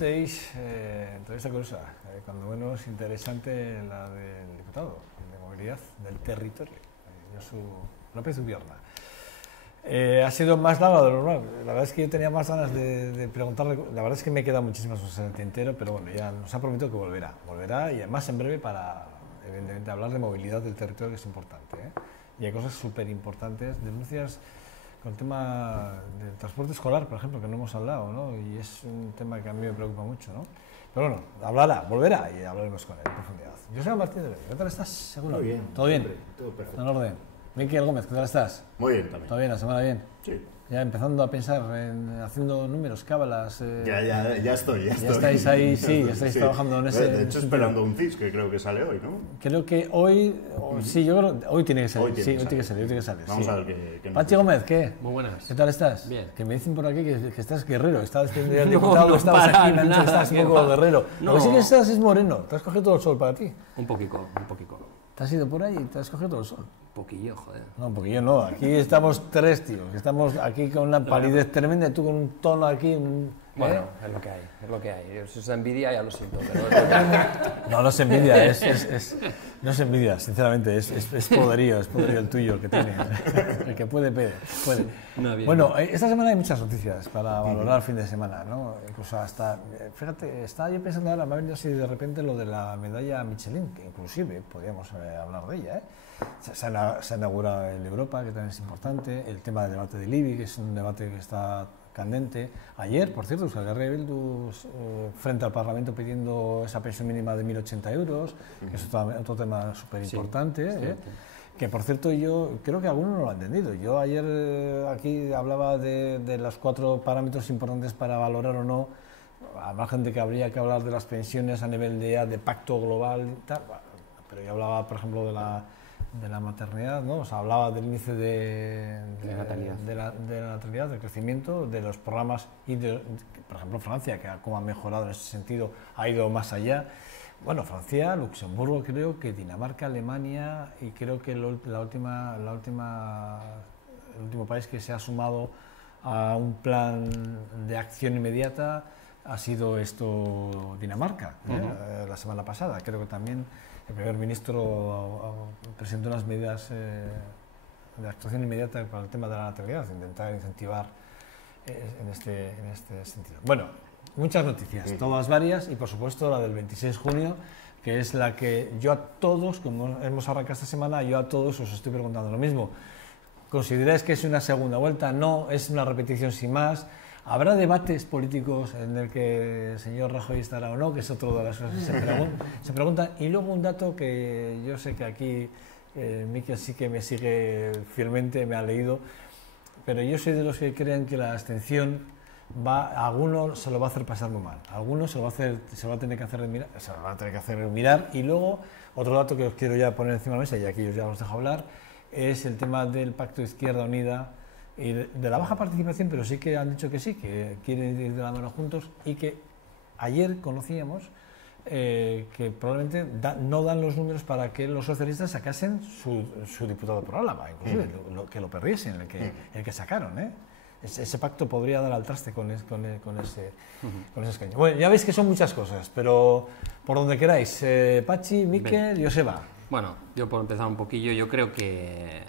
Entrevista curiosa, cuando menos interesante la del diputado de movilidad del territorio, Josu López Ubierna. Ha sido más larga de lo normal. La verdad es que yo tenía más ganas de preguntarle. La verdad es que me quedan muchísimas cosas en el tintero, pero bueno, ya nos ha prometido que volverá y además en breve para, evidentemente, hablar de movilidad del territorio, que es importante, y hay cosas súper importantes, denuncias con el tema del transporte escolar, por ejemplo, que no hemos hablado, ¿no? Y es un tema que a mí me preocupa mucho, ¿no? Pero bueno, volverá y hablaremos con él en profundidad. José Martínez, ¿qué tal estás? ¿Seguro? Muy bien. ¿Todo bien? Siempre, todo perfecto. En orden. Miquel Gómez, ¿qué tal estás? Muy bien también. ¿Todo bien? ¿La semana bien? Sí. Ya empezando a pensar en haciendo números, cábalas. Ya estoy. Ya estáis ahí, sí, ya estáis trabajando en ese. De hecho, esperando un CIS que creo que sale hoy, ¿no? Creo que hoy, sí, yo creo hoy tiene que salir. Hoy Tiene que salir. Vamos sí. a ver qué nos Pachi dice. Gómez, ¿qué? Muy buenas. ¿Qué tal estás? Bien. Que me dicen por aquí que estás guerrero. Estabas despidiendo ya el No, diputado, no estabas para aquí, me han dicho que nada, estás un que poco va. guerrero. No. Lo que sí que estás es moreno. Te has cogido todo el sol para ti. Un poquito. Te has ido por ahí y te has cogido todo el sol. Un poquillo, joder. No, porque yo no. Aquí estamos tres, tío. Estamos aquí con una palidez tremenda y tú con un tono aquí. Bueno, es lo que hay. Si es envidia, ya lo siento, pero es lo que hay. No es envidia, no es envidia, sinceramente, es poderío el tuyo el que tiene, el que puede. No, bien. Bueno, esta semana hay muchas noticias para valorar el fin de semana, ¿no? Incluso hasta, fíjate, estaba yo pensando ahora, me ha venido así de repente lo de la medalla Michelin, que inclusive podríamos hablar de ella, Se ha inaugurado en Europa, que también es importante, el tema del debate del IBI, que es un debate que está candente. Ayer, por cierto, Euskal Herria Bildu frente al Parlamento pidiendo esa pensión mínima de 1.080 euros, que es otro tema súper importante, que por cierto yo creo que alguno no lo ha entendido. Yo ayer aquí hablaba de los 4 parámetros importantes para valorar o no, al margen de que habría que hablar de las pensiones a nivel de pacto global y tal, pero yo hablaba, por ejemplo, de la maternidad, ¿no? O sea, hablaba del índice de la natalidad, del crecimiento, de los programas y por ejemplo, Francia, que cómo ha mejorado en ese sentido, ha ido más allá. Bueno, Francia, Luxemburgo, creo que Dinamarca, Alemania y creo que el último país que se ha sumado a un plan de acción inmediata ha sido Dinamarca, la semana pasada. Creo que también el primer ministro presentó unas medidas de actuación inmediata para el tema de la natalidad, intentar incentivar en este sentido. Bueno, muchas noticias, todas varias, y por supuesto la del 26 de junio, que es la que yo a todos, como hemos arrancado esta semana, yo a todos os estoy preguntando lo mismo. ¿Consideráis que es una segunda vuelta? No, es una repetición sin más. ¿Habrá debates políticos en el que el señor Rajoy estará o no? Que es otro de las cosas que se preguntan. Y luego un dato que yo sé que aquí Miquel sí que me sigue fielmente, me ha leído, pero yo soy de los que creen que la abstención a alguno se lo va a hacer pasar muy mal. A alguno se lo va a tener que hacer mirar. Y luego, otro dato que os quiero ya poner encima de la mesa, y aquí os ya os dejo hablar, es el tema del Pacto de Izquierda Unida y de la baja participación, pero sí que han dicho que sí, que quieren ir de la mano juntos, y que ayer conocíamos que probablemente no dan los números para que los socialistas sacasen su diputado por Álava, inclusive que lo perdiesen, el que sacaron, Ese pacto podría dar al traste con ese escaño. Bueno, ya veis que son muchas cosas, pero por donde queráis, Pachi, Miquel, Joseba. Bueno, yo por empezar un poquillo, yo creo que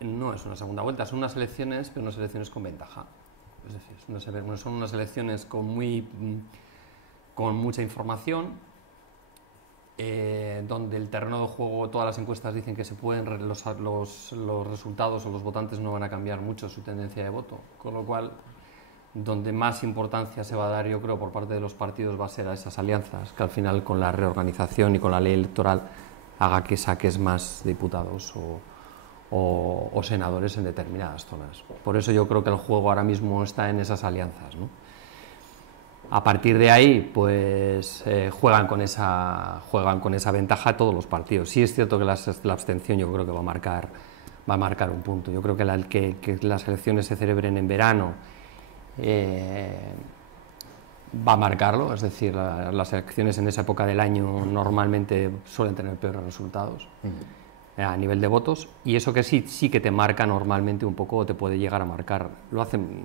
no es una segunda vuelta, son unas elecciones, pero unas elecciones con ventaja. Es decir, son unas elecciones con mucha información, donde el terreno de juego, todas las encuestas dicen que los resultados o los votantes no van a cambiar mucho su tendencia de voto, con lo cual donde más importancia se va a dar, yo creo, por parte de los partidos va a ser a esas alianzas, que al final con la reorganización y con la ley electoral haga que saques más diputados o senadores en determinadas zonas. Por eso yo creo que el juego ahora mismo está en esas alianzas, ¿no? A partir de ahí, pues juegan con esa ventaja todos los partidos. Sí es cierto que la abstención yo creo que va a marcar un punto. Yo creo que las elecciones se celebren en verano va a marcarlo, es decir, las elecciones en esa época del año normalmente suelen tener peores resultados a nivel de votos, y eso que sí que te marca normalmente un poco, o te puede llegar a marcar. Lo hacen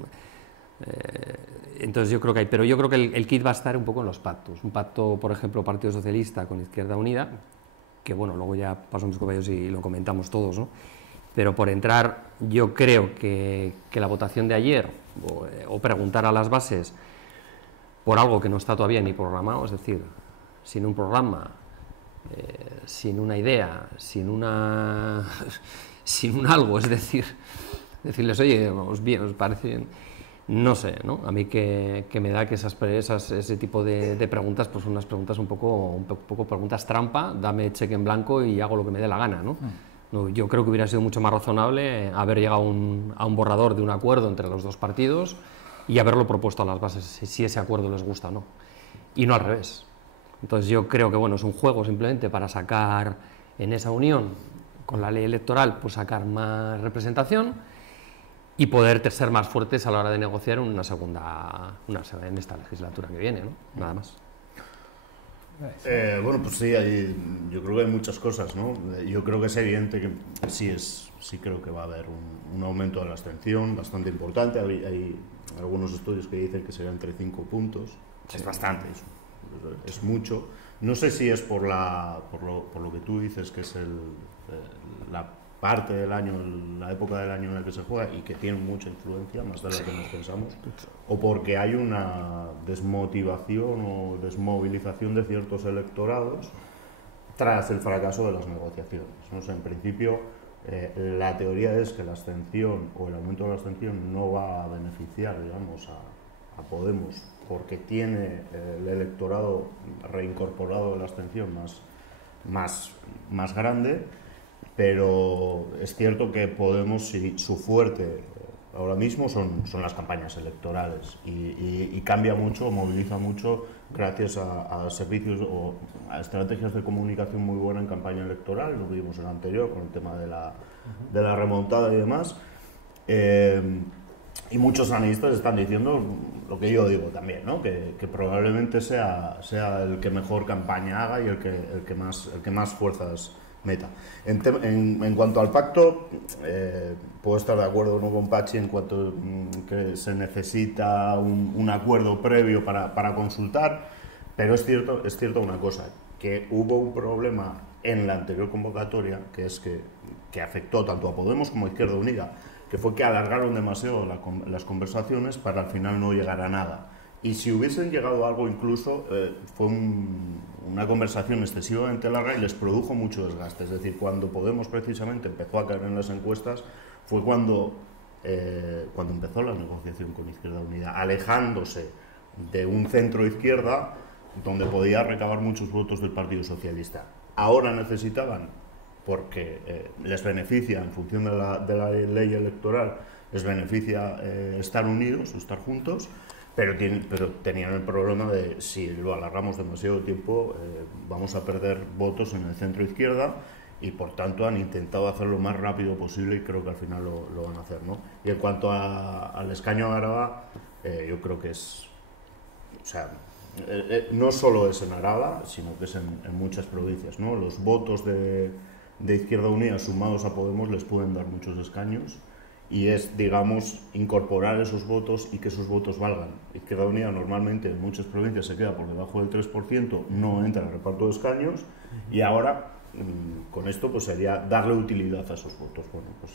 Entonces yo creo que hay, pero yo creo que el kit va a estar un poco en los pactos. Un pacto, por ejemplo, Partido Socialista con Izquierda Unida, que bueno, luego ya paso a mis compañeros y lo comentamos todos, ¿no? Pero por entrar, yo creo que la votación de ayer, o preguntar a las bases por algo que no está todavía ni programado, es decir, sin un programa, sin una idea, sin un algo, es decir, decirles, oye, os parece bien, no sé, ¿no? A mí que me da que ese tipo de preguntas pues son unas preguntas un poco preguntas trampa, dame cheque en blanco y hago lo que me dé la gana, ¿no? No, yo creo que hubiera sido mucho más razonable haber llegado a un borrador de un acuerdo entre los dos partidos y haberlo propuesto a las bases, si ese acuerdo les gusta o no, y no al revés. Entonces yo creo que bueno, es un juego simplemente para sacar en esa unión con la ley electoral, pues sacar más representación y poder ser más fuertes a la hora de negociar en esta legislatura que viene, ¿no? Nada más. Bueno, pues sí, yo creo que hay muchas cosas, ¿no? Yo creo que es evidente que sí creo que va a haber un aumento de la abstención bastante importante. Hay algunos estudios que dicen que será entre 5 puntos. Es bastante, es mucho. No sé si es por lo que tú dices, que es la parte del año, la época del año en la que se juega y que tiene mucha influencia, más de la que nos pensamos, o porque hay una desmotivación o desmovilización de ciertos electorados tras el fracaso de las negociaciones. No sé, en principio la teoría es que la abstención o el aumento de la abstención no va a beneficiar, digamos, a Podemos, porque tiene el electorado reincorporado de la abstención más grande. Pero es cierto que Podemos, su fuerte ahora mismo son las campañas electorales y cambia mucho, moviliza mucho gracias a servicios o a estrategias de comunicación muy buena en campaña electoral. Lo vimos en el anterior con el tema de la remontada y demás. Y muchos analistas están diciendo lo que yo digo también, ¿no? Que probablemente sea el que mejor campaña haga y el que más fuerzas meta. En cuanto al pacto, puedo estar de acuerdo, ¿no?, con Pachi en cuanto que se necesita un acuerdo previo para consultar, pero es cierto una cosa, que hubo un problema en la anterior convocatoria, que es que afectó tanto a Podemos como a Izquierda Unida, que fue que alargaron demasiado las conversaciones para al final no llegar a nada. Y si hubiesen llegado a algo incluso, fue una conversación excesivamente larga y les produjo mucho desgaste. Es decir, cuando Podemos precisamente empezó a caer en las encuestas, fue cuando empezó la negociación con Izquierda Unida, alejándose de un centro-izquierda donde podía recabar muchos votos del Partido Socialista. Ahora necesitaban, porque les beneficia, en función de la ley electoral, les beneficia estar unidos, estar juntos, pero tenían el problema de si lo alargamos demasiado tiempo vamos a perder votos en el centro izquierda y por tanto han intentado hacerlo lo más rápido posible y creo que al final lo van a hacer, ¿no? Y en cuanto al escaño de Araba, yo creo que es, o sea, no solo es en Araba, sino que es en muchas provincias, ¿no? Los votos de Izquierda Unida sumados a Podemos les pueden dar muchos escaños. Y es, digamos, incorporar esos votos y que esos votos valgan. Izquierda Unida normalmente en muchas provincias se queda por debajo del 3%, no entra en el reparto de escaños, y ahora con esto pues sería darle utilidad a esos votos. Bueno, pues,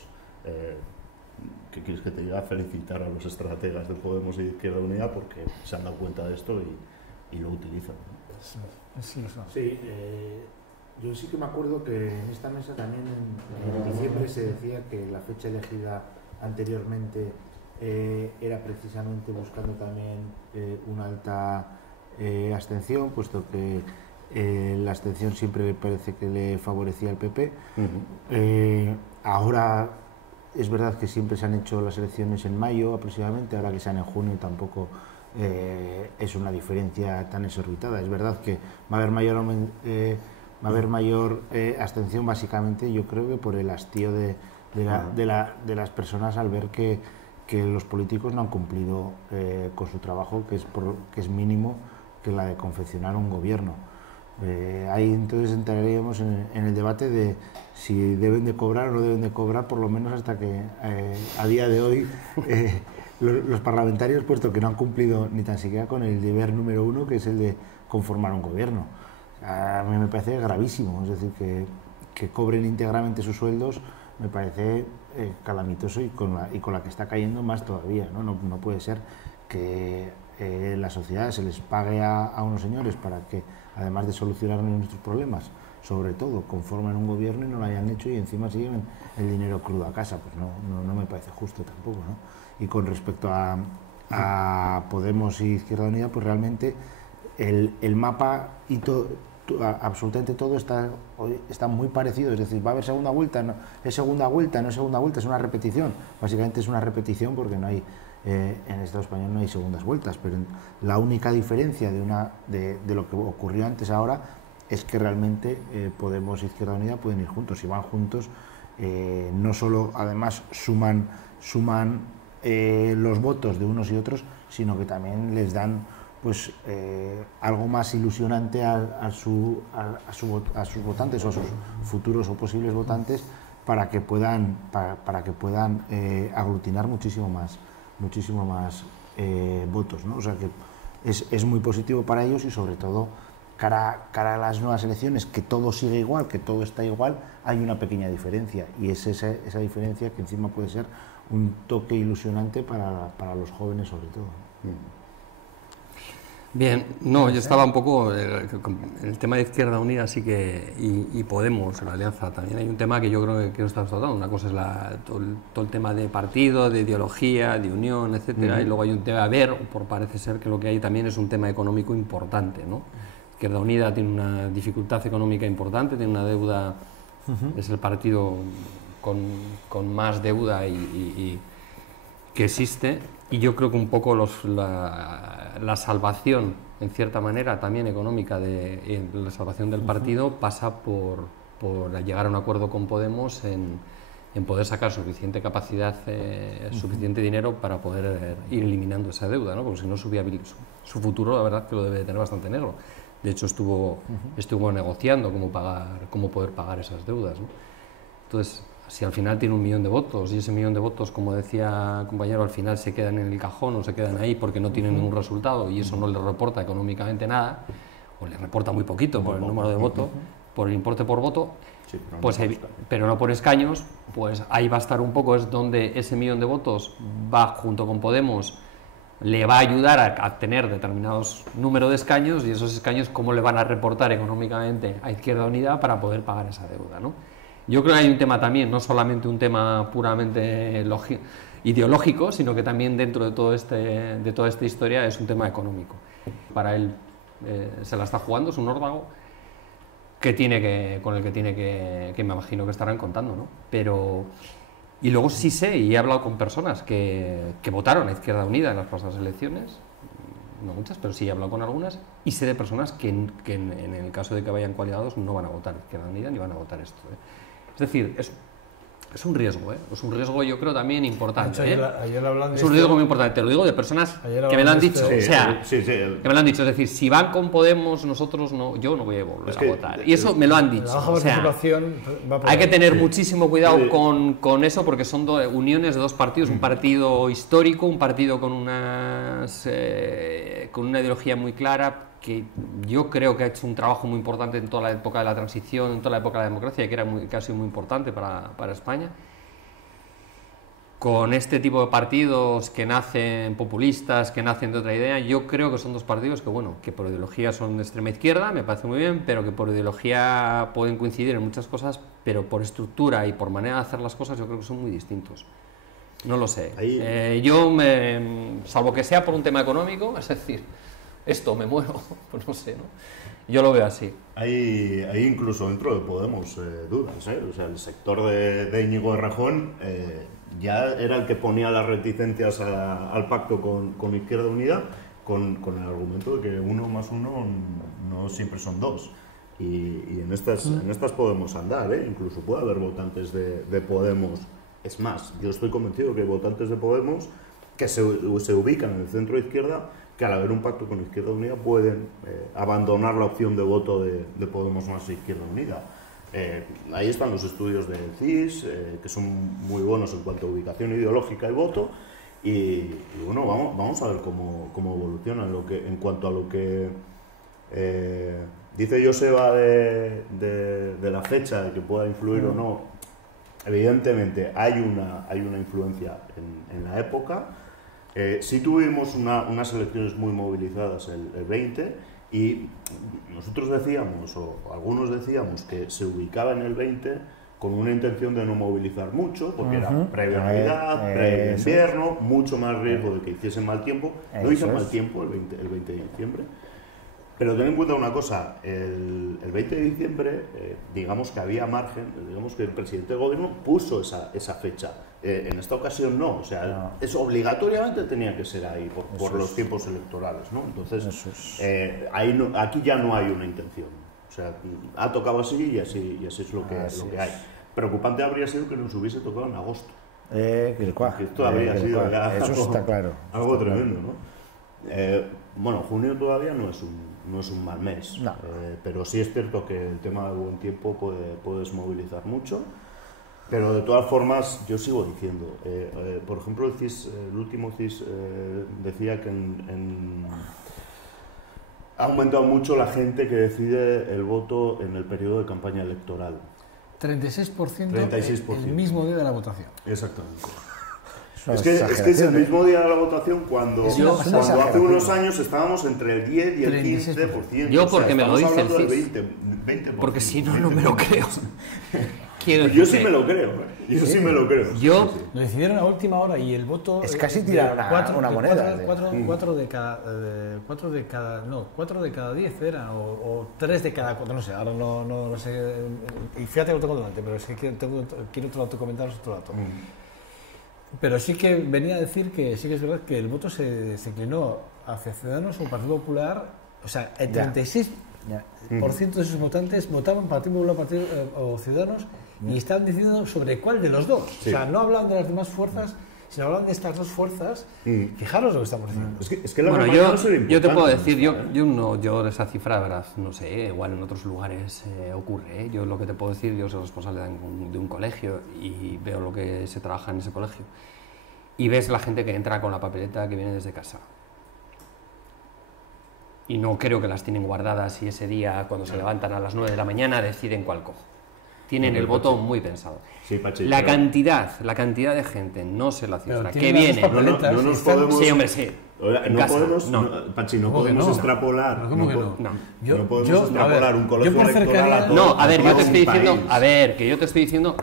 ¿qué quieres que te diga? Felicitar a los estrategas de Podemos y de Izquierda Unida porque se han dado cuenta de esto y lo utilizan, ¿no? Sí, yo sí que me acuerdo que en esta mesa también en diciembre se decía que la fecha elegida anteriormente era precisamente buscando también una alta abstención, puesto que la abstención siempre parece que le favorecía al PP. Ahora es verdad que siempre se han hecho las elecciones en mayo aproximadamente, ahora que sean en junio tampoco es una diferencia tan exorbitada. Es verdad que va a haber mayor abstención, básicamente yo creo que por el hastío de las personas al ver que los políticos no han cumplido con su trabajo, que es mínimo, que la de confeccionar un gobierno. Ahí entonces entraríamos en el debate de si deben de cobrar o no deben de cobrar, por lo menos hasta que a día de hoy los parlamentarios, puesto que no han cumplido ni tan siquiera con el deber número 1, que es el de conformar un gobierno. A mí me parece gravísimo, es decir, que cobren íntegramente sus sueldos me parece calamitoso, y con la que está cayendo más todavía, ¿no? No puede ser que la sociedad se les pague a unos señores para que, además de solucionar nuestros problemas, sobre todo conformen un gobierno y no lo hayan hecho, y encima se lleven el dinero crudo a casa. Pues no me parece justo tampoco, ¿no? Y con respecto a Podemos y Izquierda Unida, pues realmente el mapa y absolutamente todo está muy parecido. Es decir, va a haber segunda vuelta, no es segunda vuelta, no es segunda vuelta, es una repetición. Básicamente es una repetición porque no hay, en el Estado español no hay segundas vueltas, pero la única diferencia de lo que ocurrió antes ahora es que realmente Podemos e Izquierda Unida pueden ir juntos. Si van juntos, no solo además suman los votos de unos y otros, sino que también les dan pues algo más ilusionante a sus votantes, o a sus futuros o posibles votantes, para que puedan aglutinar muchísimo más votos, ¿no? O sea que es muy positivo para ellos, y sobre todo cara a las nuevas elecciones, que todo sigue igual, que todo está igual, hay una pequeña diferencia, y es esa diferencia que encima puede ser un toque ilusionante para los jóvenes sobre todo. Bien, no, yo estaba un poco el tema de Izquierda Unida, sí que, y Podemos, la alianza, también hay un tema que yo creo que no está tratando. Una cosa es todo el tema de partido, de ideología, de unión, etcétera, y luego hay un tema, parece ser que lo que hay también es un tema económico importante, ¿no? Izquierda Unida tiene una dificultad económica importante, tiene una deuda, es el partido con más deuda que existe, y yo creo que un poco la salvación, en cierta manera, también económica, la salvación del partido pasa por llegar a un acuerdo con Podemos en poder sacar suficiente capacidad, suficiente dinero para poder ir eliminando esa deuda, ¿no? Porque si no, su futuro, la verdad, que lo debe de tener bastante negro. De hecho, estuvo negociando cómo poder pagar esas deudas, ¿no? Entonces, si al final tiene 1 millón de votos, y ese 1 millón de votos, como decía el compañero, al final se quedan en el cajón o se quedan ahí porque no tienen ningún resultado, y eso no le reporta económicamente nada, o le reporta muy poquito por el número de votos, por el importe por voto, sí, pero no por escaños, pues ahí va a estar un poco, es donde ese 1 millón de votos va junto con Podemos, le va a ayudar a tener determinados número de escaños, y esos escaños cómo le van a reportar económicamente a Izquierda Unida para poder pagar esa deuda, ¿no? Yo creo que hay un tema también, no solamente un tema puramente ideológico, sino que también dentro de toda esta historia es un tema económico. Para él se la está jugando, es un órdago con el que tiene que me imagino que estarán contando, ¿no? Y luego sí sé, y he hablado con personas que votaron a Izquierda Unida en las pasadas elecciones, no muchas, pero sí he hablado con algunas, y sé de personas que en el caso de que vayan coaligados no van a votar a Izquierda Unida ni van a votar esto, ¿eh? Es decir, es un riesgo, ¿eh? Es un riesgo, yo creo, también importante, ¿eh? Es un riesgo muy importante, te lo digo de personas que me lo han dicho, que me lo han dicho, es decir, si van con Podemos, yo no voy a volver a votar, y eso me lo han dicho, o sea, hay que tener muchísimo cuidado con eso, porque son uniones de dos partidos, un partido histórico, un partido con una ideología muy clara, que yo creo que ha hecho un trabajo muy importante en toda la época de la transición, en toda la época de la democracia, y que ha sido muy importante para España. Con este tipo de partidos que nacen populistas, que nacen de otra idea, yo creo que son dos partidos que por ideología son de extrema izquierda, me parece muy bien, pero que por ideología pueden coincidir en muchas cosas, pero por estructura y por manera de hacer las cosas yo creo que son muy distintos. No lo sé. Salvo que sea por un tema económico, es decir, esto me muero, pues no sé, ¿no? Yo lo veo así. Hay incluso dentro de Podemos dudas, ¿eh? O sea, el sector de Íñigo Errejón ya era el que ponía las reticencias al pacto con Izquierda Unida, con el argumento de que 1 más 1 no siempre son 2. Y en estas podemos andar, ¿eh? Incluso puede haber votantes de Podemos. Es más, yo estoy convencido que hay votantes de Podemos que se ubican en el centro izquierda, que al haber un pacto con Izquierda Unida pueden abandonar la opción de voto de Podemos más Izquierda Unida. Ahí están los estudios del CIS, que son muy buenos en cuanto a ubicación ideológica y voto, y bueno, vamos a ver cómo evoluciona. En cuanto a lo que dice Joseba de la fecha, de que pueda influir o no, evidentemente hay una influencia en la época. Sí tuvimos unas elecciones muy movilizadas el 20, y nosotros decíamos, o algunos decíamos, que se ubicaba en el 20 con una intención de no movilizar mucho, porque era previo a Navidad, previo invierno, mucho más riesgo de que hiciesen mal tiempo. No hizo mal tiempo el 20 de diciembre. Pero ten en cuenta una cosa, el 20 de diciembre, digamos que había margen, digamos que el presidente del gobierno puso esa fecha. En esta ocasión no, o sea, eso obligatoriamente tenía que ser ahí, por los tiempos electorales, ¿no? Entonces, aquí ya no hay una intención. O sea, ha tocado así y así es lo que hay. Preocupante habría sido que nos hubiese tocado en agosto. Que esto habría sido ya eso está claro. Algo tremendo, ¿no? Bueno, junio todavía no es un mal mes, no. Pero sí es cierto que el tema del buen tiempo puedes movilizar mucho, pero de todas formas yo sigo diciendo, por ejemplo el último CIS decía que ha aumentado mucho la gente que decide el voto en el periodo de campaña electoral. 36%, el mismo día de la votación. Exactamente. Es que es el mismo día de la votación cuando hace unos años estábamos entre el 10 y el 15%. Yo porque me lo dice el CIS. 20%. Porque si no, no me lo creo. Yo sí me lo creo. Yo sí me lo creo. Lo decidieron a última hora y el voto... Es casi tirar una moneda. 4 de cada 10 era, o 3 de cada 4, no sé, ahora no sé. Y fíjate que lo tengo delante, pero es que quiero otro dato, comentaros otro dato. Pero sí que venía a decir que sí que es verdad que el voto se inclinó hacia Ciudadanos o Partido Popular, o sea, el 36% de sus votantes votaban Partido Popular o Ciudadanos y estaban decidiendo sobre cuál de los dos. Sí. O sea, no hablaban de las demás fuerzas, sino hablaban de estas dos fuerzas. Fijaros lo que estamos diciendo. Es que la bueno, yo te puedo decir, yo esa cifra, verdad, no sé, igual en otros lugares ocurre. Yo lo que te puedo decir, yo soy responsable de un colegio y veo lo que se trabaja en ese colegio. Y ves la gente que entra con la papeleta que viene desde casa. Y no creo que las tienen guardadas y ese día, cuando se levantan a las 9 de la mañana, deciden cuál cojo. Tienen el voto muy pensado. Sí, Pachi, la cantidad de gente, no sé la cifra, que viene. No nos podemos... Sí, hombre, sí. Pachi, no podemos extrapolar. No podemos extrapolar un colegio electoral a todo. No, a ver, yo te estoy diciendo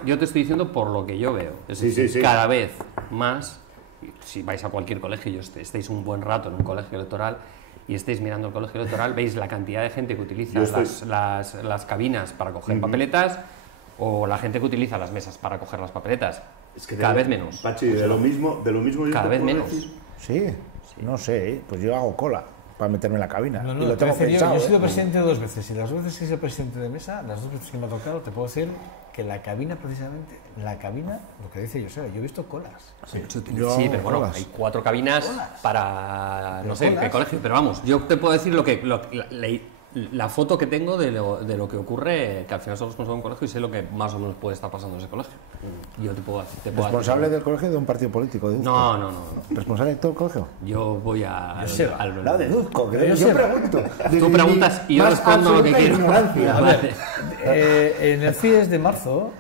por lo que yo veo. Es decir, cada vez más, si vais a cualquier colegio y estéis un buen rato en un colegio electoral y estéis mirando el colegio electoral, veis la cantidad de gente que utiliza las cabinas para coger papeletas, o la gente que utiliza las mesas para coger las papeletas. Es que cada vez menos. Pachi, de lo mismo cada vez menos. Sí, no sé, pues yo hago cola para meterme en la cabina. Y lo tengo pensado. Yo he sido presidente 2 veces, y las 2 veces que he sido presidente de mesa, las 2 veces que me ha tocado, te puedo decir que la cabina, precisamente, lo que dice yo he visto colas. Sí, pero bueno, hay 4 cabinas para, no sé, qué colegio, pero vamos, yo te puedo decir la foto que tengo de lo que ocurre, que al final soy responsable de un colegio y sé lo que más o menos puede estar pasando en ese colegio. Yo te puedo ¿Responsable del colegio de un partido político? De no. ¿Responsable de todo el colegio? Yo voy No, de Duzco, que yo pregunto. Tú preguntas y yo respondo lo que quiero. Vale. En el CIES de marzo,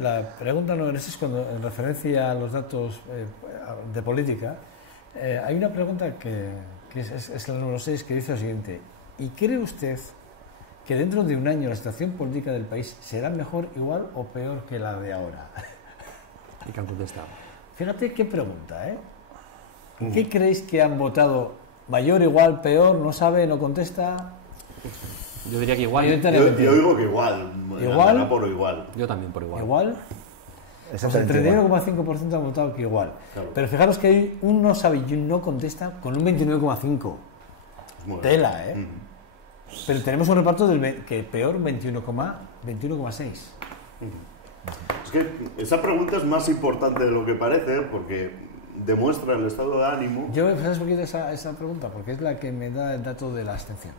la pregunta no es cuando, en referencia a los datos de política, hay una pregunta que es la número 6, que dice lo siguiente: ¿y cree usted que dentro de un año la situación política del país será mejor, igual o peor que la de ahora? ¿Y qué han contestado? Fíjate qué pregunta, ¿eh? ¿Qué creéis que han votado? ¿Mayor, igual, peor? ¿No sabe, no contesta? Yo diría que igual. Yo digo que igual. ¿Igual? Por igual. Yo también por igual. ¿Igual? Pues el 31,5% han votado que igual. Claro. Pero fijaros que hay un no sabe y un no contesta con un 29,5%. Tela, ¿eh? Pero tenemos un reparto que peor, 21,6%. Es que esa pregunta es más importante de lo que parece, porque demuestra el estado de ánimo. ¿Sabes por qué esa pregunta? Porque es la que me da el dato de la abstención.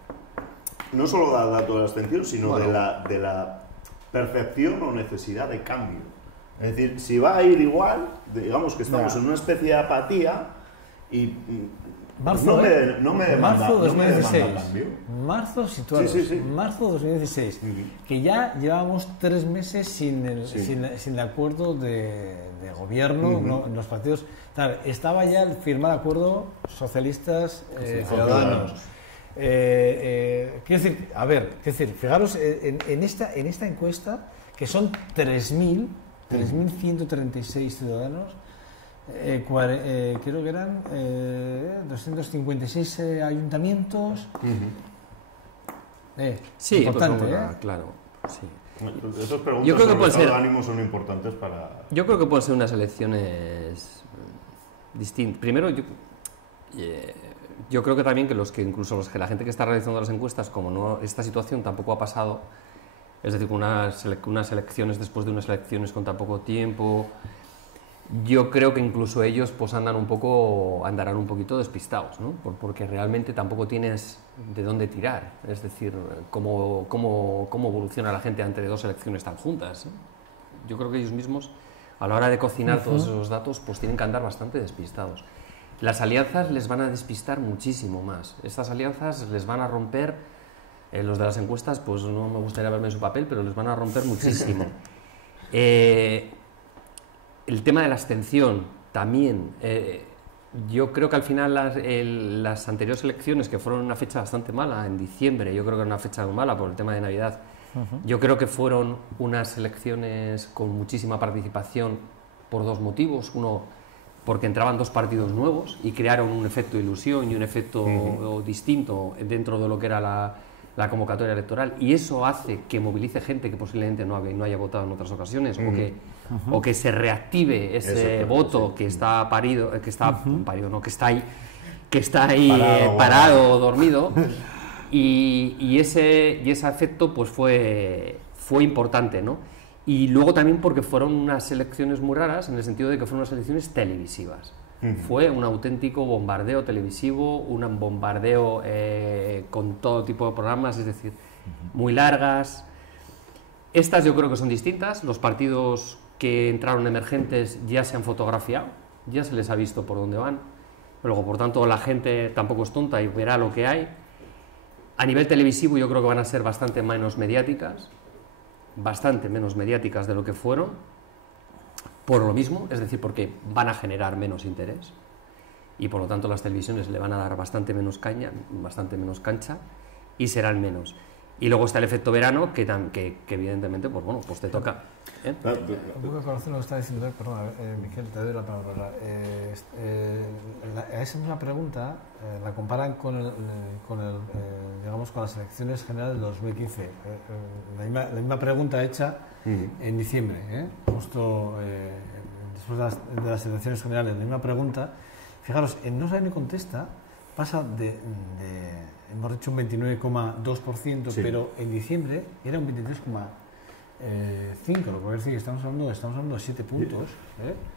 No solo da el dato de la abstención, sino de la percepción o necesidad de cambio. Es decir, si va a ir igual, digamos que estamos en una especie de apatía y marzo, no me demanda, marzo 2016. cambio. Marzo, situados. Sí. Marzo 2016. Que ya llevábamos 3 meses sin el acuerdo de gobierno, ¿no? En los partidos. Claro, estaba ya el firmar acuerdo socialistas, ciudadanos. Quiero decir, fijaros en esta encuesta, que son 3.136 ciudadanos, creo que eran 256 ayuntamientos. Sí, importante, pues, claro. Sí. Esas preguntas Yo creo que sobre puede estado ser, de ánimo son importantes para... Yo creo que pueden ser unas elecciones distintas. Primero, yo creo que también que incluso la gente que está realizando las encuestas, como esta situación tampoco ha pasado, es decir, unas elecciones después de unas elecciones con tan poco tiempo, yo creo que incluso ellos pues andarán un poquito despistados, ¿no? Porque realmente tampoco tienes de dónde tirar, es decir, cómo evoluciona la gente ante 2 elecciones tan juntas, ¿eh? Yo creo que ellos mismos, a la hora de cocinar todos esos datos, pues tienen que andar bastante despistados. Las alianzas les van a despistar muchísimo más. Estas alianzas les van a romper, los de las encuestas, pues no me gustaría verme en su papel, pero les van a romper muchísimo. El tema de la abstención también. Yo creo que al final las anteriores elecciones, que fueron una fecha bastante mala, en diciembre, yo creo que era una fecha muy mala por el tema de Navidad, yo creo que fueron unas elecciones con muchísima participación por 2 motivos. Uno, porque entraban 2 partidos nuevos y crearon un efecto de ilusión y un efecto distinto dentro de lo que era la convocatoria electoral, y eso hace que movilice gente que posiblemente no haya votado en otras ocasiones, o que se reactive ese voto que está ahí parado o dormido, y ese efecto pues fue importante, ¿no? Y luego también porque fueron unas elecciones muy raras, en el sentido de que fueron unas elecciones televisivas. Fue un auténtico bombardeo televisivo, un bombardeo con todo tipo de programas, es decir, muy largas. Estas yo creo que son distintas. Los partidos que entraron emergentes ya se han fotografiado, ya se les ha visto por dónde van. Luego, por tanto, la gente tampoco es tonta y verá lo que hay. A nivel televisivo yo creo que van a ser bastante menos mediáticas de lo que fueron. Por lo mismo, es decir, porque van a generar menos interés y por lo tanto las televisiones le van a dar bastante menos cancha y serán menos. Y luego está el efecto verano, que evidentemente, pues bueno, pues te toca. Un poco de conocer lo que está diciendo, perdona, Miquel, te doy la palabra. Esa misma pregunta la comparan con las elecciones generales de 2015. La misma pregunta hecha en diciembre, justo después de las elecciones generales. La misma pregunta. Fijaros, en No Sabe Ni Contesta pasa hemos dicho un 29,2%, sí, pero en diciembre era un 23,5%, lo que quiere decir que estamos hablando de 7 puntos.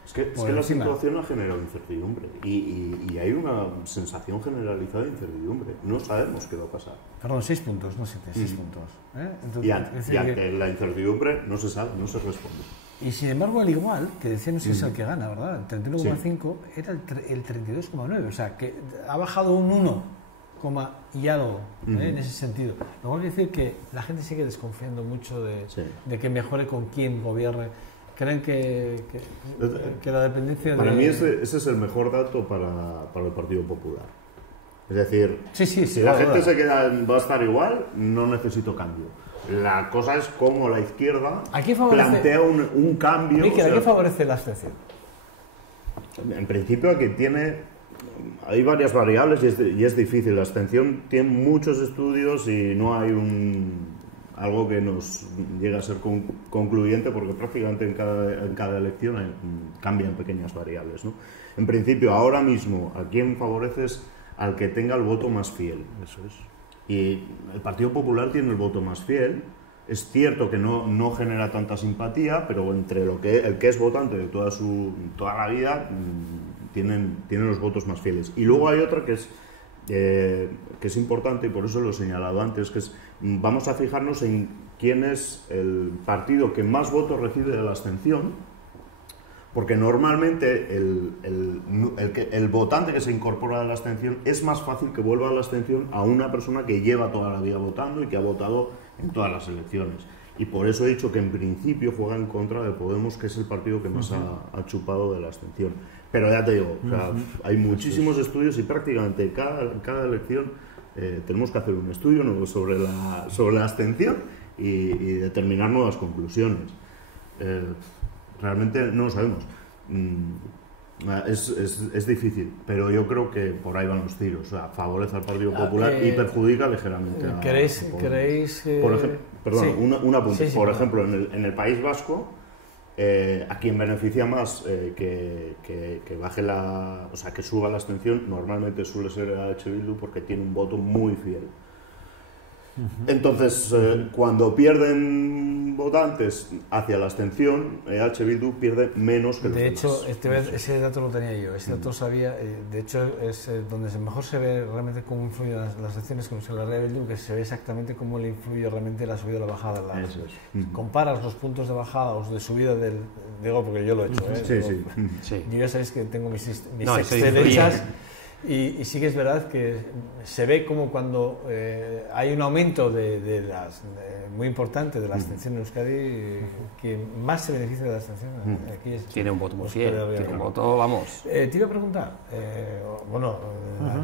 Es que la situación ha generado incertidumbre y hay una sensación generalizada de incertidumbre. No sabemos qué va a pasar. Perdón, 6 puntos, no 7, 6 puntos. Entonces, y ante la incertidumbre no se sabe, no se responde. Y sin embargo, al igual, que decíamos que es el que gana, ¿verdad? El 31,5 era el 32,9, o sea, que ha bajado un 1, y algo, en ese sentido. Lo cual quiere decir que la gente sigue desconfiando mucho de que mejore con quién gobierne. Creen que la dependencia para mí ese es el mejor dato para el Partido Popular. Es decir, si la gente se queda, va a estar igual, no necesito cambio. La cosa es cómo la izquierda plantea un cambio. Miquel, ¿a qué favorece la abstención? En principio, aquí hay varias variables y es difícil. La abstención tiene muchos estudios y no hay algo que nos llegue a ser concluyente, porque prácticamente en cada elección cambian pequeñas variables, ¿no? En principio, ahora mismo, ¿a quién favoreces? Al que tenga el voto más fiel. Eso es. Y el Partido Popular tiene el voto más fiel. Es cierto que no genera tanta simpatía, pero entre el que es votante de toda la vida tienen los votos más fieles. Y luego hay otra que es importante, y por eso lo he señalado antes, que es, vamos a fijarnos en quién es el partido que más votos recibe de la abstención, porque normalmente el votante que se incorpora a la abstención es más fácil que vuelva a la abstención a una persona que lleva toda la vida votando y que ha votado en todas las elecciones. Y por eso he dicho que en principio juega en contra de Podemos, que es el partido que más ha chupado de la abstención. Pero ya te digo, o sea, hay muchísimos estudios y prácticamente cada elección tenemos que hacer un estudio nuevo sobre la abstención y determinar nuevas conclusiones. Realmente no lo sabemos. Es difícil, pero yo creo que por ahí van los tiros. O sea, favorece al Partido Popular y perjudica ligeramente a ¿Creéis por ejemplo, perdón, sí. un apunte. Sí, por claro. ejemplo, en el País Vasco, a quien beneficia más que baje o sea, que suba la abstención, normalmente suele ser el EH Bildu porque tiene un voto muy fiel. Entonces, cuando pierden votantes hacia la abstención, EH Bildu pierde menos que los De demás. hecho, ese dato lo tenía yo, ese dato sabía, de hecho es donde mejor se ve realmente cómo influyen las elecciones con la Red Bildu, que se ve exactamente cómo le influye realmente la subida o la bajada. Eso es. Comparas los puntos de bajada o de subida digo porque yo lo he hecho, Sí. Yo ya sabéis que tengo mis No, eso Excel influye. hechas. Y sí que es verdad que se ve como cuando hay un aumento muy importante de la abstención en Euskadi, que más se beneficia de la abstención. Aquí Tiene un voto muy Euskal fiel, Herria. tiene un voto, vamos. Te iba a preguntar,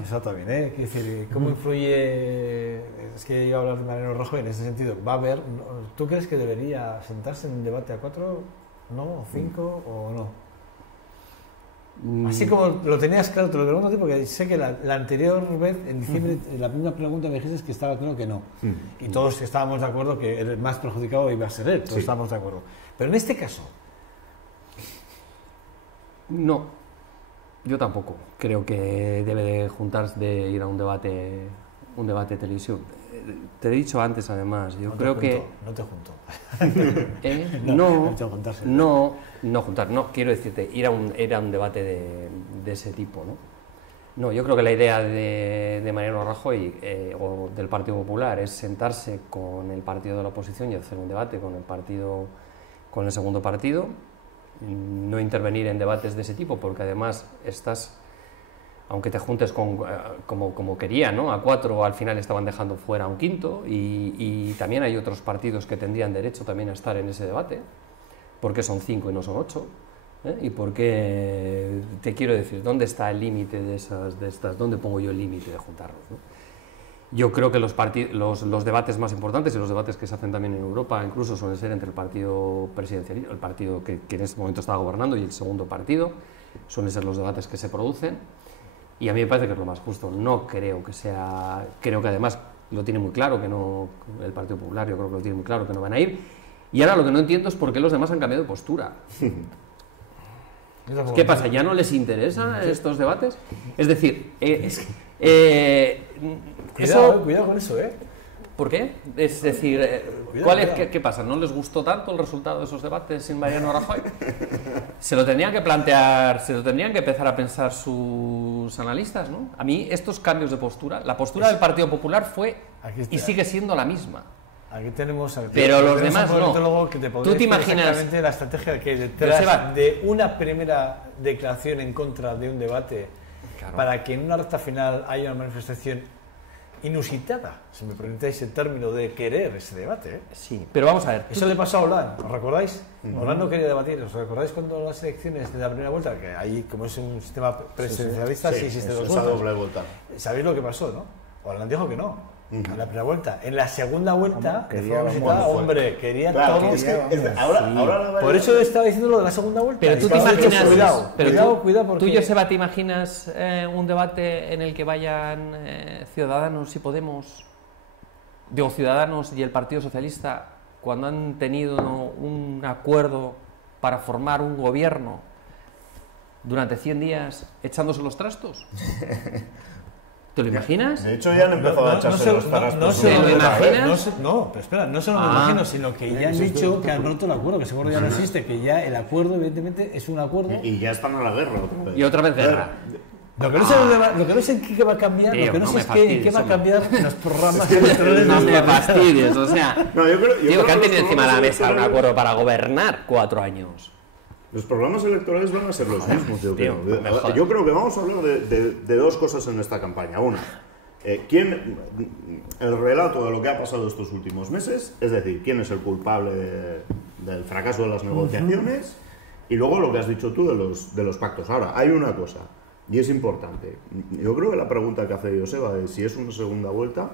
eso también, quiero decir, ¿cómo influye? Es que iba a hablar de Mariano Rajoy en ese sentido. ¿Va a haber, tú crees que debería sentarse en un debate a 4, no, o 5 o no? Así como lo tenías claro, te lo pregunto a ti porque sé que la anterior vez, en diciembre, la primera pregunta me dijiste es que estaba claro que no. Y todos estábamos de acuerdo que el más perjudicado iba a ser él, todos estábamos de acuerdo. Pero en este caso... No, yo tampoco. Creo que debe de juntarse, de ir a un debate de televisión. Te he dicho antes, además, yo creo que... No te junto. No, quiero decirte, ir a un debate de ese tipo, ¿no? No, yo creo que la idea de Mariano Rajoy o del Partido Popular es sentarse con el partido de la oposición y hacer un debate con el segundo partido, no intervenir en debates de ese tipo, porque además aunque te juntes como querían, ¿no? A 4 al final estaban dejando fuera a un quinto y también hay otros partidos que tendrían derecho también a estar en ese debate, porque son 5 y no son 8, y porque, te quiero decir, ¿dónde está el límite de estas? ¿Dónde pongo yo el límite de juntarlos, ¿no? Yo creo que los debates más importantes y los debates que se hacen también en Europa incluso suelen ser entre el partido presidencial, el partido que en ese momento estaba gobernando y el segundo partido, suelen ser los debates que se producen. Y a mí me parece que es lo más justo. No creo que sea... Creo que además lo tiene muy claro que no... El Partido Popular yo creo que lo tiene muy claro que no van a ir. Y ahora lo que no entiendo es por qué los demás han cambiado de postura. ¿Qué pasa? ¿Ya no les interesan estos debates? Es decir... Cuidado con eso, ¿eh? ¿Por qué? Es decir, ¿qué pasa? ¿No les gustó tanto el resultado de esos debates sin Mariano Rajoy? Se lo tendrían que plantear, se lo tendrían que empezar a pensar sus analistas, ¿no? A mí estos cambios de postura, la postura del Partido Popular fue y sigue siendo la misma. Aquí tenemos... Pero los demás no. Que ¿Tú te imaginas exactamente la estrategia que hay detrás de una primera declaración en contra de un debate, claro, para que en una recta final haya una manifestación inusitada, si me permitéis el término, de querer ese debate, ¿eh? Sí, pero vamos a ver. Eso le pasó a Hollande, ¿os recordáis? Hollande no quería debatir, ¿os recordáis cuando las elecciones de la primera vuelta, que ahí, como es un sistema presidencialista, sí existe dos vueltas? ¿Sabéis lo que pasó, no? Hollande dijo que no. En la primera vuelta. En la segunda vuelta, quería todo. Por eso estaba diciendo lo de la segunda vuelta. Pero tú te imaginas. Cuidado, porque... Tú, Joseba, ¿te imaginas un debate en el que vayan Ciudadanos y Podemos, Ciudadanos y el Partido Socialista, cuando han tenido un acuerdo para formar un gobierno durante 100 días echándose los trastos? ¿Te lo imaginas? De hecho, ya han empezado a echarse los trastos. ¿Te lo imaginas? No, pero espera, no se lo imagino, sino que ya han dicho que han roto el acuerdo, que ese acuerdo ya no existe, que ya el acuerdo, evidentemente, es un acuerdo. Y ya están a la guerra otra vez. Y otra vez guerra. Lo que no sé en qué va a cambiar, tío, lo que no sé es qué va a cambiar los programas electorales. No me fastidies, o sea. No, yo creo que han tenido encima de la mesa un acuerdo para gobernar 4 años. Los programas electorales van a ser los mismos, yo creo. Mejor. Yo creo que vamos a hablar de dos cosas en esta campaña. Una, el relato de lo que ha pasado estos últimos meses, es decir, quién es el culpable del fracaso de las negociaciones, y luego lo que has dicho tú de los pactos. Ahora, hay una cosa, y es importante. Yo creo que la pregunta que hace Joseba de si es una segunda vuelta,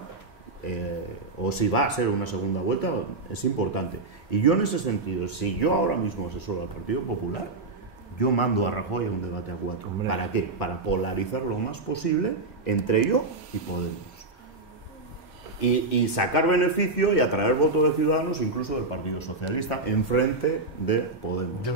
o si va a ser una segunda vuelta, es importante. Y yo en ese sentido, si yo ahora mismo asesoro al Partido Popular, yo mando a Rajoy a un debate a 4. ¿Para qué? Para polarizar lo más posible entre yo y Podemos. Y sacar beneficio y atraer votos de Ciudadanos, incluso del Partido Socialista, enfrente de Podemos. Yo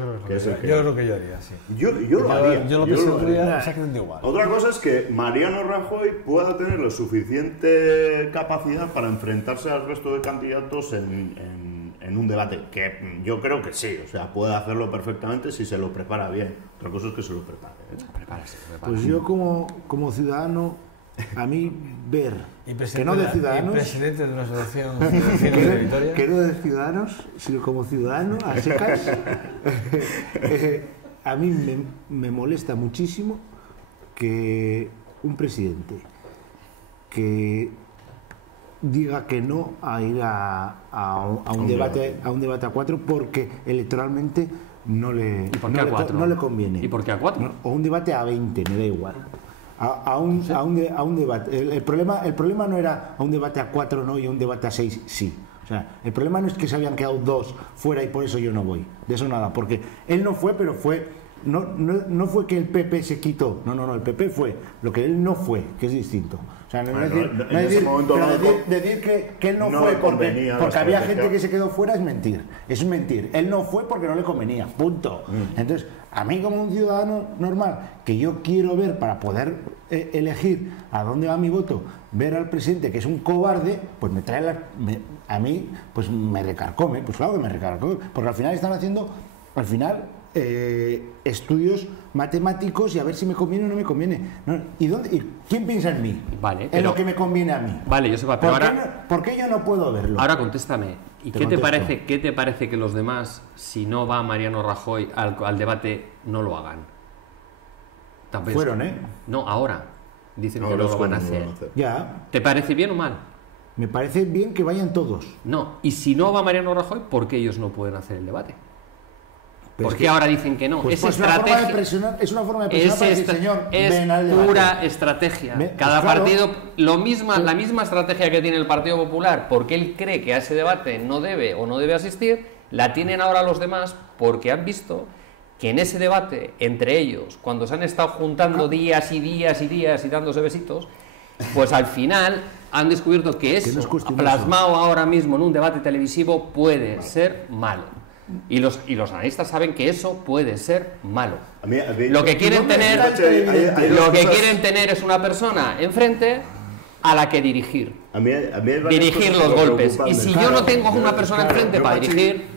creo que yo haría, sí. Yo lo haría. Yo lo pensaría exactamente igual. Otra cosa es que Mariano Rajoy pueda tener la suficiente capacidad para enfrentarse al resto de candidatos en un debate, que yo creo que sí, o sea, puede hacerlo perfectamente si se lo prepara bien. Otra cosa es que se lo prepare. Prepárese. Pues yo como ciudadano, a mí ver que no de Ciudadanos, presidente de una asociación de vecinos de Vitoria, que no de Ciudadanos, sino como ciudadano, a secas, a mí me molesta muchísimo que un presidente que diga que no a ir a un debate a 4 porque electoralmente no le conviene. ¿Y por qué a 4? No, o un debate a 20, me da igual. A un debate. El problema no era a un debate a 4 no y a un debate a 6 sí. O sea, el problema no es que se habían quedado 2 fuera y por eso yo no voy. De eso nada, porque él no fue, pero fue... No fue que el PP se quitó, no, el PP fue lo que él no fue, que es distinto. O sea, decir que él no fue porque había gente que se quedó fuera es mentir. Él no fue porque no le convenía, punto. Entonces, a mí como un ciudadano normal, que yo quiero ver para poder elegir a dónde va mi voto, ver al presidente que es un cobarde, pues me trae a mí, pues me recarcome, pues claro que me recarcome, porque al final están haciendo, estudios matemáticos y a ver si me conviene o no me conviene. ¿Y quién piensa en mí? Vale, en lo que me conviene a mí. Vale, yo sé, pero ¿Por qué yo no puedo verlo? Ahora contéstame. ¿Y qué te parece que los demás, si no va Mariano Rajoy al debate, no lo hagan? Fueron, No, ahora. Dicen que no lo van a hacer. Ya. ¿Te parece bien o mal? Me parece bien que vayan todos. No. Y si no va Mariano Rajoy, ¿por qué ellos no pueden hacer el debate? Pero ¿Por qué ahora dicen que no? Es una forma de presionar para decir, señor, ven al debate. Es pura estrategia. Cada partido, la misma estrategia que tiene el Partido Popular, porque él cree que a ese debate no debe o no debe asistir, la tienen ahora los demás porque han visto que en ese debate, entre ellos, cuando se han estado juntando días y días y días y dándose besitos, pues al final han descubierto que eso, plasmado ahora mismo en un debate televisivo, puede ser malo. Y los analistas saben que eso puede ser malo. Lo que quieren tener es una persona enfrente a la que dirigir. Dirigir los golpes. Y si yo no tengo una persona enfrente para dirigir,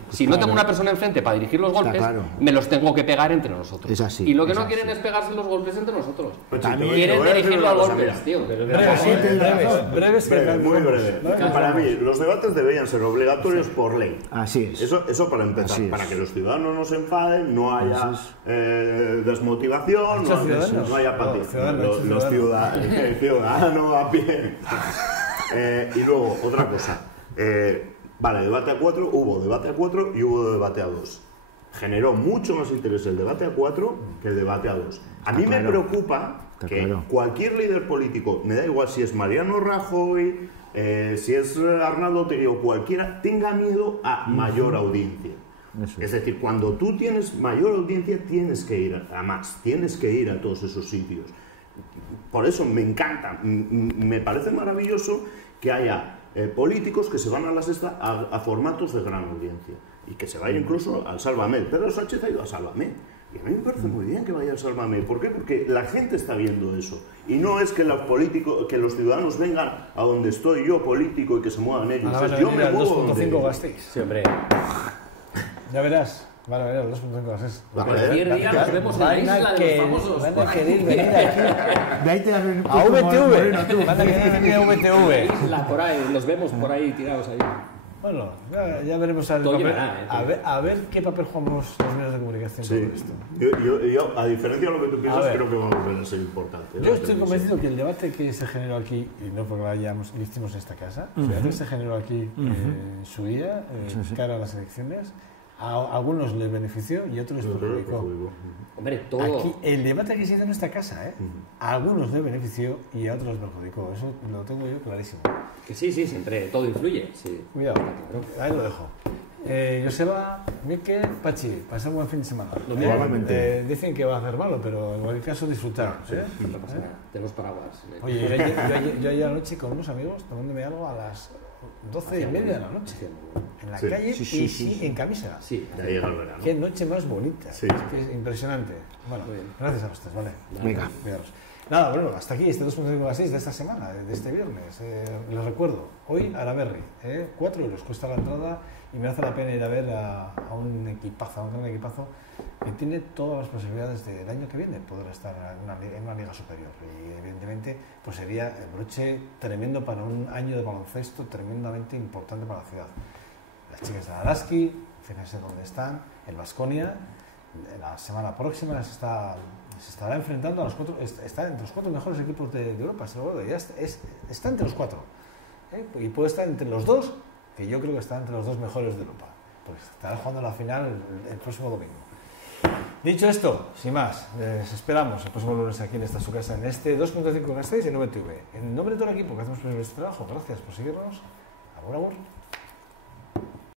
los golpes, me los tengo que pegar entre nosotros. Es así, y lo que no quieren es pegarse los golpes entre nosotros. Quieren dirigir los golpes, tío. Breves, muy breve. Para mí, los debates deberían ser obligatorios por ley. Así es. Eso para empezar. Para que los ciudadanos no se enfaden, no haya desmotivación, no haya apatía. Los ciudadanos a pie. Y luego, otra cosa. Vale, debate a 4, hubo debate a 4 y hubo debate a 2. Generó mucho más interés el debate a 4 que el debate a 2. A mí me preocupa que cualquier líder político, me da igual si es Mariano Rajoy, si es Arnaldo Otegi o cualquiera, tenga miedo a mayor audiencia. Es decir, cuando tú tienes mayor audiencia tienes que ir a más, tienes que ir a todos esos sitios. Por eso me encanta, me parece maravilloso que haya políticos que se van a la sexta a formatos de gran audiencia y que se vaya incluso al Sálvame. Pedro Sánchez ha ido a Sálvame y a mí me parece muy bien que vaya al Sálvame. ¿Por qué? Porque la gente está viendo eso y no es que los ciudadanos vengan a donde estoy yo político y que se muevan ellos. Yo me muevo 2.5 Gasteiz. Sí, hombre. Ya verás. Van a ver los 2.5 Gasteiz. Cualquier día nos vemos en la isla de los famosos. Van a querer venir aquí. De ahí te las a VTV. Van a querer venir a VTV. Por ahí, los vemos por ahí tirados ahí. Bueno, ya veremos a ver qué papel jugamos los medios de comunicación Sí. con esto. Yo, a diferencia de lo que tú piensas, A ver. creo que va a volver a ser importante. Yo estoy convencido que el debate que se generó aquí, y no porque lo hicimos en esta casa, el debate que se generó aquí en su día, cara a las elecciones, a algunos les benefició y a otros les perjudicó. Hombre, todo. Aquí, el debate que se hizo en esta casa, a algunos les benefició y a otros les perjudicó. Eso lo tengo yo clarísimo. Que sí, siempre todo influye. Sí. Cuidado, ahí lo dejo. Joseba, Miquel, Pachi, pasad un buen fin de semana. Igualmente. Dicen que va a hacer malo, pero en cualquier caso disfrutar. No pasa nada. Tenemos paraguas. Oye, yo ayer anoche con unos amigos tomándome algo a las 12:30 de la noche. En la calle y en camisa. Sí, Ya llega el verano. Qué noche más bonita. Sí. Es que es impresionante. Bueno, Muy bien. gracias a ustedes, ¿vale? Venga. Cuidaros. Nada, bueno, hasta aquí este 2.56 de esta semana, de este viernes. Les recuerdo, hoy Araberri, 4 euros cuesta la entrada y merece la pena ir a ver a un equipazo, a un gran equipazo que tiene todas las posibilidades del año que viene poder estar en una liga superior. Y evidentemente pues sería el broche tremendo para un año de baloncesto tremendamente importante para la ciudad. Las chicas de Araski, fíjense dónde están, el Baskonia, la semana próxima se estará enfrentando a los 4, está entre los 4 mejores equipos de Europa, se lo digo, ya está entre los 4, y puede estar entre los 2, que yo creo que está entre los 2 mejores de Europa, pues estará jugando la final el próximo domingo. Dicho esto, sin más, les esperamos el próximo lunes aquí en esta su casa, en este 2.5 Gasteiz y en 9TV. En nombre de todo el equipo que hacemos posible este trabajo, gracias por seguirnos. Agur, agur.